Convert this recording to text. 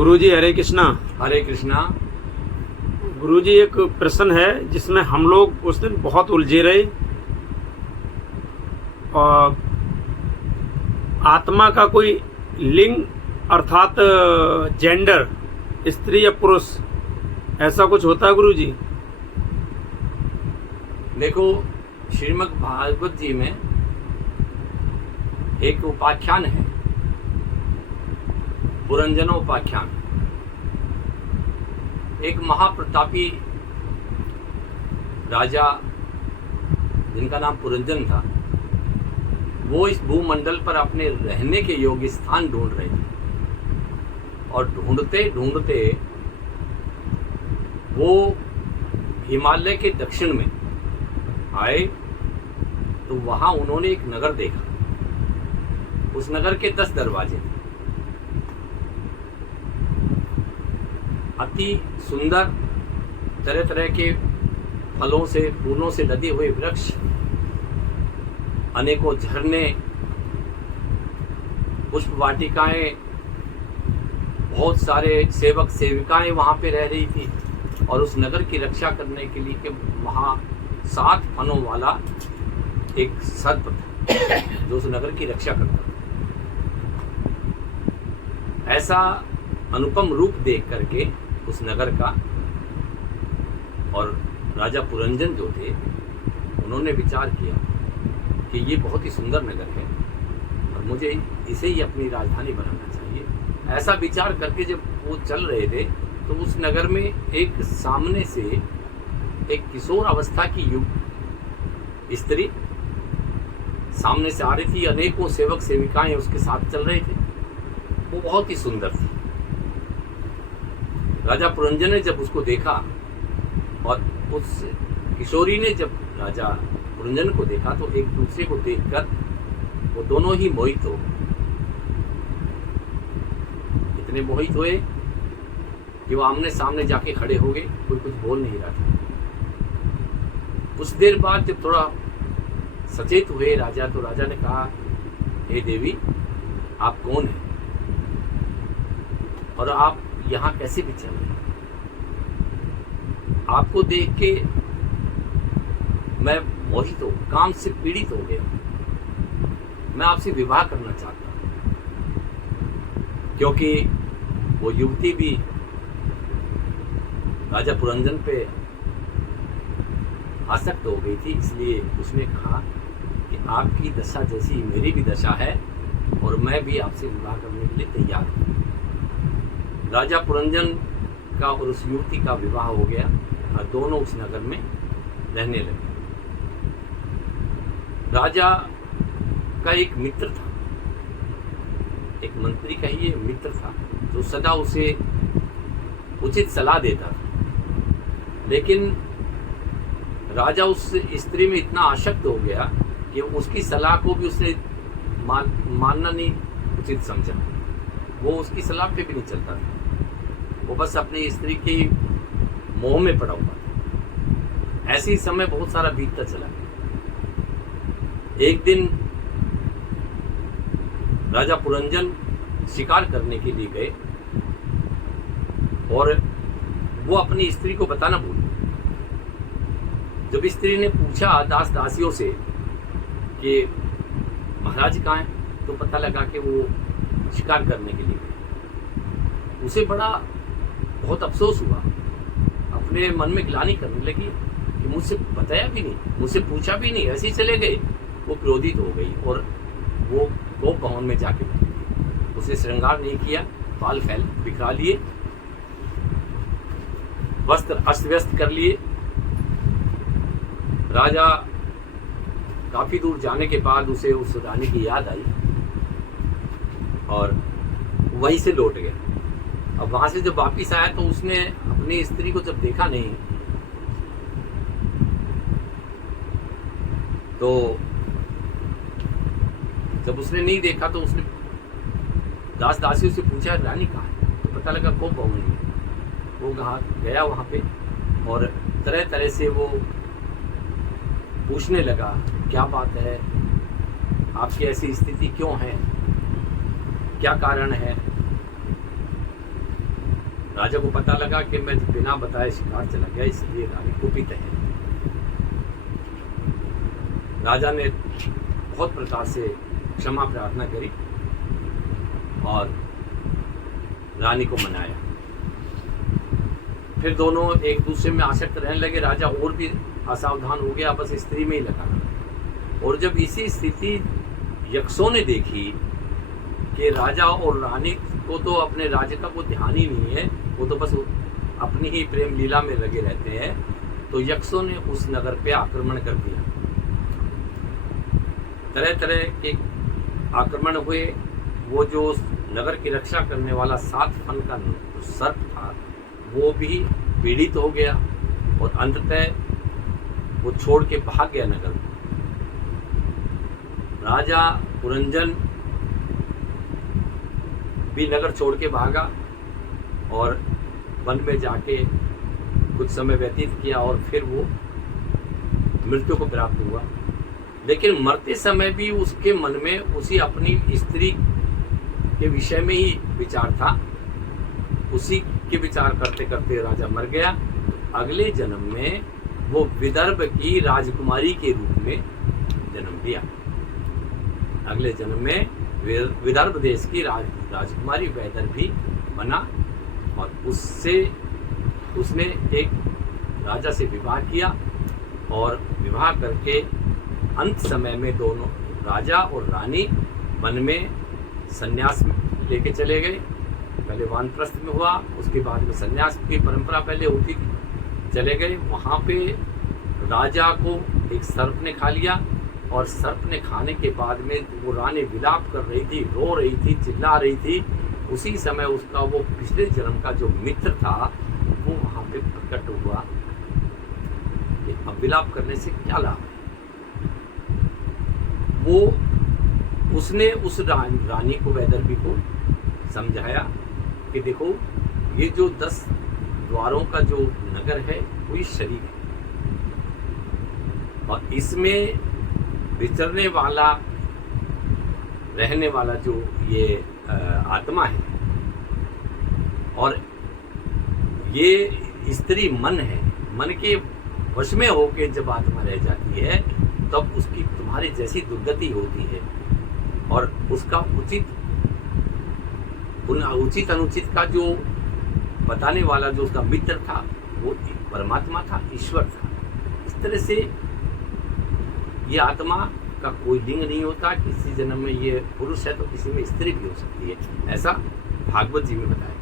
गुरुजी हरे कृष्णा। हरे कृष्णा। गुरुजी एक प्रश्न है जिसमें हम लोग उस दिन बहुत उलझे रहे और आत्मा का कोई लिंग अर्थात जेंडर स्त्री या पुरुष ऐसा कुछ होता है गुरुजी? देखो, श्रीमद् भागवत जी में एक उपाख्यान है, पुरंजनोपाख्यान। एक महाप्रतापी राजा जिनका नाम पुरंजन था, वो इस भूमंडल पर अपने रहने के योग्य स्थान ढूंढ रहे थे और ढूंढते ढूंढते वो हिमालय के दक्षिण में आए तो वहां उन्होंने एक नगर देखा। उस नगर के 10 दरवाजे थे। अति सुंदर, तरह तरह के फलों से फूलों से लदे हुए वृक्ष, अनेकों झरने, पुष्प वाटिकाएं, बहुत सारे सेवक सेविकाएं वहां पे रह रही थी और उस नगर की रक्षा करने के लिए कि वहां 7 फनों वाला एक सर्प था जो उस नगर की रक्षा करता था। ऐसा अनुपम रूप देख करके उस नगर का और राजा पुरंजन जो थे उन्होंने विचार किया कि ये बहुत ही सुंदर नगर है और मुझे इसे ही अपनी राजधानी बनाना चाहिए। ऐसा विचार करके जब वो चल रहे थे तो उस नगर में एक सामने से एक किशोर अवस्था की युग स्त्री सामने से आ रही थी। अनेकों सेवक सेविकाएं उसके साथ चल रहे थे। वो बहुत ही सुंदर थी। राजा पुरंजन ने जब उसको देखा और उस किशोरी ने जब राजा पुरंजन को देखा तो एक दूसरे को देखकर वो दोनों ही मोहित हो गए। इतने मोहित हुए कि वो आमने सामने जाके खड़े हो गए। कोई कुछ बोल नहीं रहा था। कुछ देर बाद जब थोड़ा सचेत हुए राजा, तो राजा ने कहा, हे देवी, आप कौन हैं और आप यहाँ कैसे विचर रहे हैं? आपको देख के मैं मोहित हो, काम से पीड़ित हो गया। मैं आपसे विवाह करना चाहता हूँ। क्योंकि वो युवती भी राजा पुरंजन पे आसक्त हो गई थी, इसलिए उसने कहा कि आपकी दशा जैसी मेरी भी दशा है और मैं भी आपसे विवाह करने के लिए तैयार हूँ। राजा पुरंजन का और उस युवती का विवाह हो गया और दोनों उस नगर में रहने लगे। राजा का एक मित्र था, एक मंत्री का ही मित्र था जो सदा उसे उचित सलाह देता था। लेकिन राजा उस स्त्री में इतना आसक्त हो गया कि उसकी सलाह को भी उसने मानना नहीं उचित समझा। वो उसकी सलाह पे भी नहीं चलता था। वो बस अपनी स्त्री के मोह में पड़ा हुआ था। ऐसे ही समय बहुत सारा बीतता चला गया। एक दिन राजा पुरंजन शिकार करने के लिए गए और वो अपनी स्त्री को बताना भूल गए। जब स्त्री ने पूछा दास दासियों से कि महाराज कहाँ हैं, तो पता लगा कि वो शिकार करने के लिए गए। उसे बहुत अफसोस हुआ। अपने मन में ग्लानि करने लगी कि मुझसे बताया भी नहीं, मुझसे पूछा भी नहीं, ऐसे ही चले गए। वो क्रोधित हो गई और वो गोप भवन में जाके उसे श्रृंगार नहीं किया, बाल फैल बिखरा लिए, वस्त्र अस्त व्यस्त कर लिए। राजा काफी दूर जाने के बाद उसे उस रानी की याद आई और वहीं से लौट गया। अब वहां से जब वापिस आया तो उसने अपनी स्त्री को जब देखा नहीं तो जब उसने नहीं देखा तो उसने दास दासियों से पूछा, रानी कहाँ है? तो पता लगा गोप भवन में। वो गया वहां पे और तरह तरह से वो पूछने लगा, क्या बात है, आपकी ऐसी स्थिति क्यों है, क्या कारण है? राजा को पता लगा कि मैं बिना बताए शिकार चला गया, इसलिए रानी कुपित है। राजा ने बहुत प्रकार से क्षमा प्रार्थना करी और रानी को मनाया। फिर दोनों एक दूसरे में आसक्त रहने लगे। राजा और भी असावधान हो गया, बस स्त्री में ही लगा रहा। और जब इसी स्थिति यक्षों ने देखी कि राजा और रानी को तो अपने राज्य का कोई ध्यान ही नहीं है, वो तो बस अपनी ही प्रेम लीला में लगे रहते हैं, तो यक्षों ने उस नगर पे आक्रमण कर दिया। तरह तरह के आक्रमण हुए। वो जो नगर की रक्षा करने वाला 7 फन का सर्प था वो भी पीड़ित हो गया और अंततः वो छोड़ के भाग गया नगर। राजा पुरंजन भी नगर छोड़ के भागा और वन में जाके कुछ समय व्यतीत किया और फिर वो मृत्यु को प्राप्त हुआ। लेकिन मरते समय भी उसके मन में उसी अपनी स्त्री के विषय में ही विचार था। उसी के विचार करते करते राजा मर गया। अगले जन्म में वो विदर्भ की राजकुमारी के रूप में जन्म लिया। अगले जन्म में विदर्भ देश की राजकुमारी वैदर्भी बना और उसने एक राजा से विवाह किया और विवाह करके अंत समय में दोनों राजा और रानी वन में संन्यास लेके चले गए। पहले वानप्रस्थ में हुआ, उसके बाद में संन्यास की परंपरा पहले होती चले गए। वहाँ पे राजा को एक सर्प ने खा लिया और सर्प ने खाने के बाद में वो रानी विलाप कर रही थी, रो रही थी, चिल्ला रही थी। उसी समय उसका वो पिछले जन्म का जो मित्र था वो वहाँ पे प्रकट हुआ कि अब विलाप करने से क्या लाभ है। वो उसने उस रानी को वैदर्भी को समझाया कि देखो ये जो 10 द्वारों का जो नगर है वही शरीर है और इसमें विचरने वाला रहने वाला जो ये आत्मा है और ये स्त्री मन है। मन के वश में होके जब आत्मा रह जाती है तब उसकी तुम्हारी जैसी दुर्गति होती है और उसका उचित अनुचित का जो बताने वाला जो उसका मित्र था वो परमात्मा था, ईश्वर था। इस तरह से ये आत्मा का कोई लिंग नहीं होता। किसी जन्म में ये पुरुष है तो किसी में स्त्री भी हो सकती है, ऐसा भागवत जी में बताया।